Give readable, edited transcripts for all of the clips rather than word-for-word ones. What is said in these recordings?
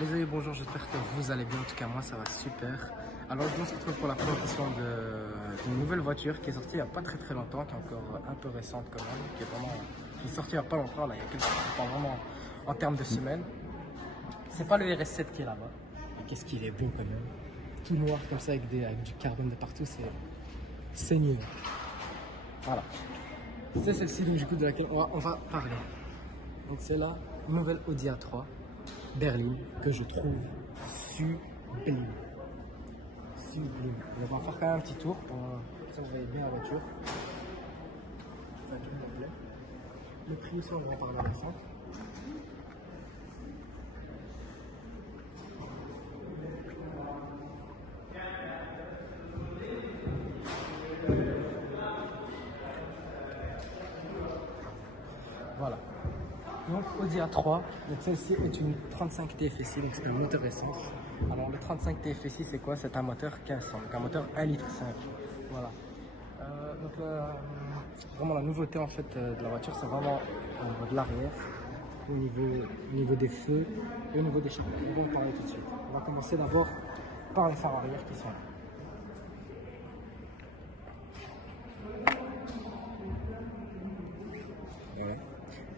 Les amis, bonjour, j'espère que vous allez bien. En tout cas, moi, ça va super. Alors, on se retrouve pour la présentation d'une nouvelle voiture qui est sortie il n'y a pas très longtemps, qui est encore un peu récente quand même, qui est sortie il n'y a pas longtemps, là, il y a quelques temps, vraiment en termes de semaines. C'est pas le RS7 qui est là-bas. Mais qu'est-ce qu'il est beau quand même. Tout noir comme ça avec du carbone de partout, c'est mieux. Voilà. C'est celle-ci donc, du coup, de laquelle on va parler. Donc, c'est la nouvelle Audi A3 berline que je trouve sublime. Sublime. On va faire quand même un petit tour pour que ça vous voyez bien la voiture. Ça va tout complet. Le prix aussi, on va en parler à la fin. Voilà. Donc Audi A3, donc celle-ci est une 35 TFSI, donc c'est un moteur essence. Alors le 35 TFSI c'est quoi? C'est un moteur 1500, donc un moteur 1,5 litre. Voilà. Vraiment la nouveauté en fait de la voiture, c'est vraiment au niveau de l'arrière, au niveau des feux et au niveau des chiffres. On va en parler tout de suite. On va commencer d'abord par les phares arrière qui sont là.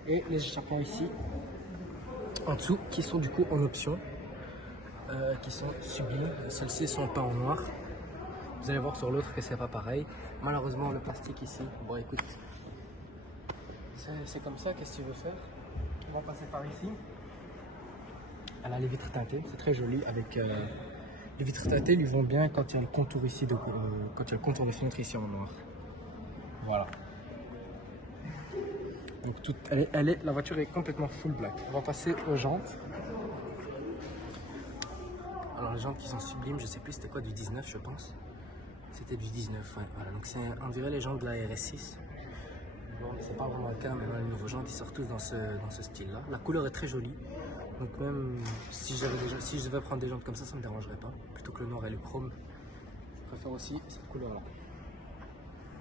Et les échappements ici en dessous qui sont du coup en option, qui sont sublimes. Celles-ci sont peintes en noir. Vous allez voir sur l'autre que c'est pas pareil. Malheureusement le plastique ici, bon écoute, c'est comme ça. Qu'est-ce que tu veux faire? On va passer par ici. Elle a les vitres teintées, c'est très joli avec les vitres teintées lui vont bien quand il y a le contour ici quand il y a le contour de fenêtre ici en noir. Voilà. Donc la voiture est complètement full black. On va passer aux jantes. Alors les jantes qui sont sublimes, je sais plus c'était quoi, du 19 je pense. C'était du 19, ouais, voilà. Donc on dirait les jantes de la RS6. Bon, c'est pas vraiment le cas, mais les nouveaux jantes ils sortent tous dans ce style-là. La couleur est très jolie. Donc même si je devais prendre des jantes comme ça me dérangerait pas. Plutôt que le noir et le chrome, je préfère aussi cette couleur-là.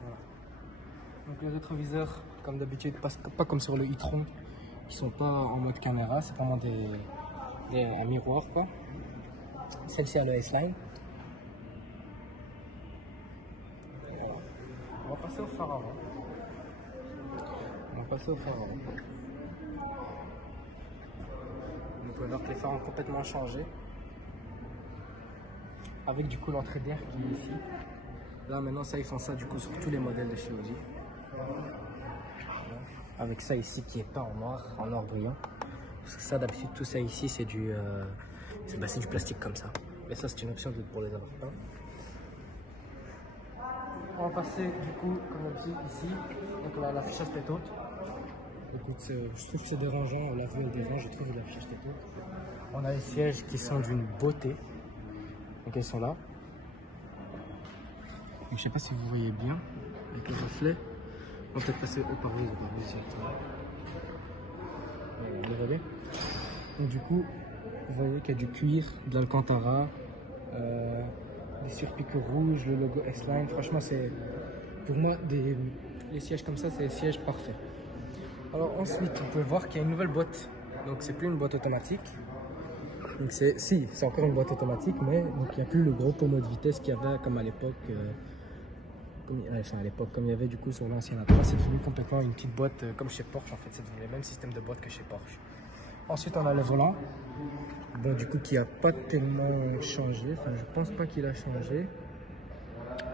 Voilà. Donc les rétroviseurs, comme d'habitude, pas comme sur le e-tron, qui sont pas en mode caméra, c'est vraiment un miroir quoi. Celle-ci a le S-Line. Voilà. On va passer au phare avant. Donc on va voir que les phares ont complètement changé. Avec du coup l'entrée d'air qui est ici. Là maintenant ça ils font ça du coup sur tous les modèles de chez Audi. Avec ça ici qui est peint en noir brillant. Parce que ça d'habitude tout ça ici c'est du plastique comme ça. Mais ça c'est une option pour les avoir peints. On va passer du coup comme d'habitude ici. Donc l'affichage tête haute. Écoute, je trouve que c'est dérangeant, la vue elle dérange, je trouve l'affichage tête haute. On a les sièges qui sont d'une beauté. Donc ils sont là. Donc, je sais pas si vous voyez bien avec le reflet. On va peut-être passer au pare-brise directement. Vous voyez. Donc du coup, vous voyez qu'il y a du cuir, de l'Alcantara, des surpiqûres rouges, le logo S-Line. Franchement, c'est pour moi les sièges comme ça, c'est les sièges parfaits. Alors ensuite, on peut voir qu'il y a une nouvelle boîte. Donc c'est plus une boîte automatique. Donc c'est encore une boîte automatique, mais donc il n'y a plus le gros pommeau de vitesse qu'il y avait comme à l'époque. Comme il y avait du coup sur l'ancienne A3, c'est devenu complètement une petite boîte comme chez Porsche en fait, c'est devenu le même système de boîte que chez Porsche. Ensuite on a le volant, bon du coup qui n'a pas tellement changé, enfin je pense pas qu'il a changé.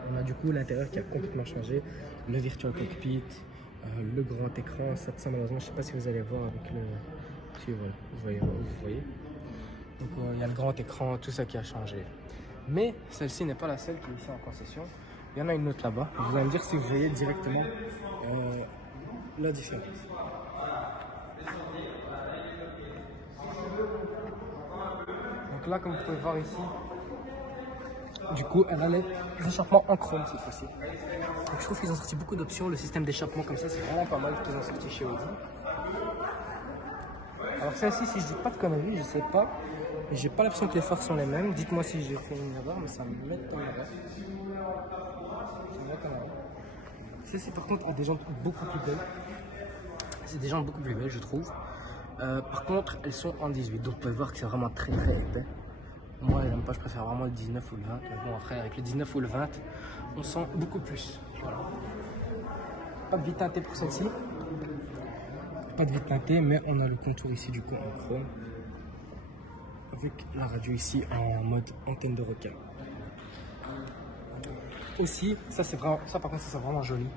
On a du coup l'intérieur qui a complètement changé, le virtual cockpit, le grand écran, ça malheureusement je sais pas si vous allez voir avec le... Si voilà, vous voyez. Donc il y a le grand écran, tout ça qui a changé. Mais celle-ci n'est pas la seule qui est ici en concession. Il y en a une autre là-bas. Vous allez me dire si vous voyez directement la différence. Donc là, comme vous pouvez voir ici, du coup, elle a les échappements en chrome cette fois-ci. Donc je trouve qu'ils ont sorti beaucoup d'options. Le système d'échappement comme ça, c'est vraiment pas mal qu'ils ont sorti chez Audi. Alors celle-ci, si je dis pas de conneries, je sais pas. J'ai pas l'impression que les phares sont les mêmes. Dites-moi si j'ai fait une erreur, mais ça m'étonnerait. Celle-ci par contre a des jantes beaucoup plus belles. C'est des jantes beaucoup plus belles je trouve. Par contre, elles sont en 18, donc vous pouvez voir que c'est vraiment très très épais. Moi, j'aime pas, je préfère vraiment le 19 ou le 20. Mais bon, après, avec le 19 ou le 20, on sent beaucoup plus. Voilà. Pas de vie teintée pour celle-ci. Pas de vie teintée, mais on a le contour ici du coup en chrome. Avec la radio ici en mode antenne de requin. Aussi, ça c'est vraiment, ça par contre, c'est vraiment joli.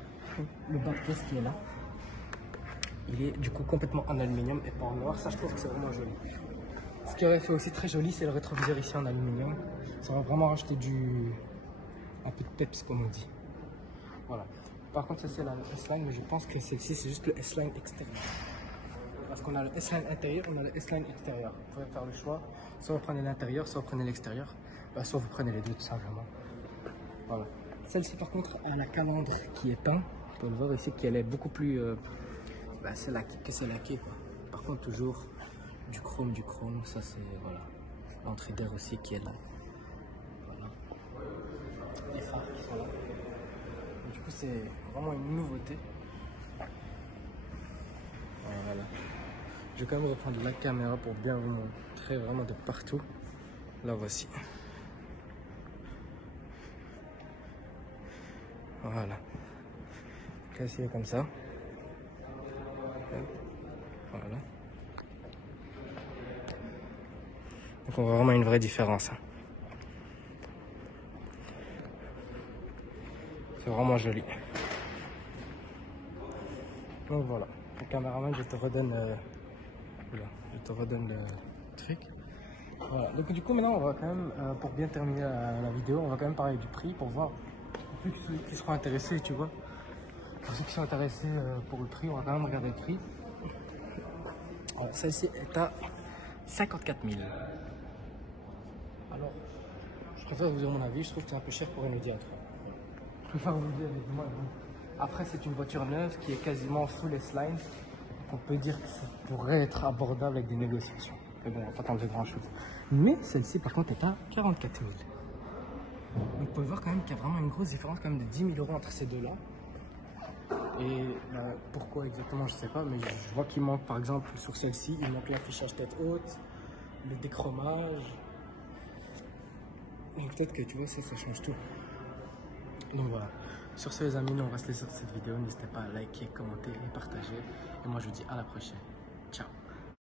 Le bas de pièce qui est là, il est du coup complètement en aluminium et pas en noir. Ça, je trouve que c'est vraiment joli. Ce qui aurait fait aussi très joli, c'est le rétroviseur ici en aluminium. Ça va vraiment rajouter un peu de peps, comme on dit. Voilà. Par contre, ça c'est la S-Line, mais je pense que celle-ci c'est juste le S-Line extérieur. Parce qu'on a le S-Line intérieur, on a le S-Line extérieur. Vous pouvez faire le choix. Soit vous prenez l'intérieur, soit vous prenez l'extérieur. Soit vous prenez les deux tout simplement. Voilà. Celle-ci par contre a la calandre qui est peinte. Vous pouvez le voir ici qu'elle est beaucoup plus que c'est laqué quoi. Par contre toujours du chrome, ça c'est voilà. L'entrée d'air aussi qui est là. Voilà. Les phares qui sont là. Du coup c'est vraiment une nouveauté. Voilà. Je vais quand même reprendre la caméra pour bien vous montrer vraiment de partout. La voici. Voilà. Classique comme ça. Voilà. Donc on voit vraiment une vraie différence. C'est vraiment joli. Donc voilà. Le caméraman, je te redonne le truc. Voilà. Donc du coup maintenant on va quand même, pour bien terminer la vidéo, on va quand même parler du prix pour voir pour ceux qui seront intéressés, tu vois. Pour ceux qui sont intéressés pour le prix, on va quand même regarder le prix. Celle-ci est à 54 000. Alors, je préfère vous dire mon avis, je trouve que c'est un peu cher pour une Audi A3. Je préfère vous dire avec moi. Après, c'est une voiture neuve qui est quasiment full S-Line. On peut dire que ça pourrait être abordable avec des négociations. Mais bon, on va pas t'enlever grand chose. Mais celle-ci, par contre, est à 44 000. Donc, vous pouvez voir quand même qu'il y a vraiment une grosse différence quand même de 10 000 € entre ces deux-là. Et pourquoi exactement, je sais pas, mais je vois qu'il manque par exemple sur celle-ci, il manque l'affichage tête haute, le déchromage. Donc peut-être que tu vois, ça change tout. Donc voilà. Sur ce les amis, nous on va se laisser sur cette vidéo. N'hésitez pas à liker, commenter et partager. Et moi je vous dis à la prochaine. Ciao.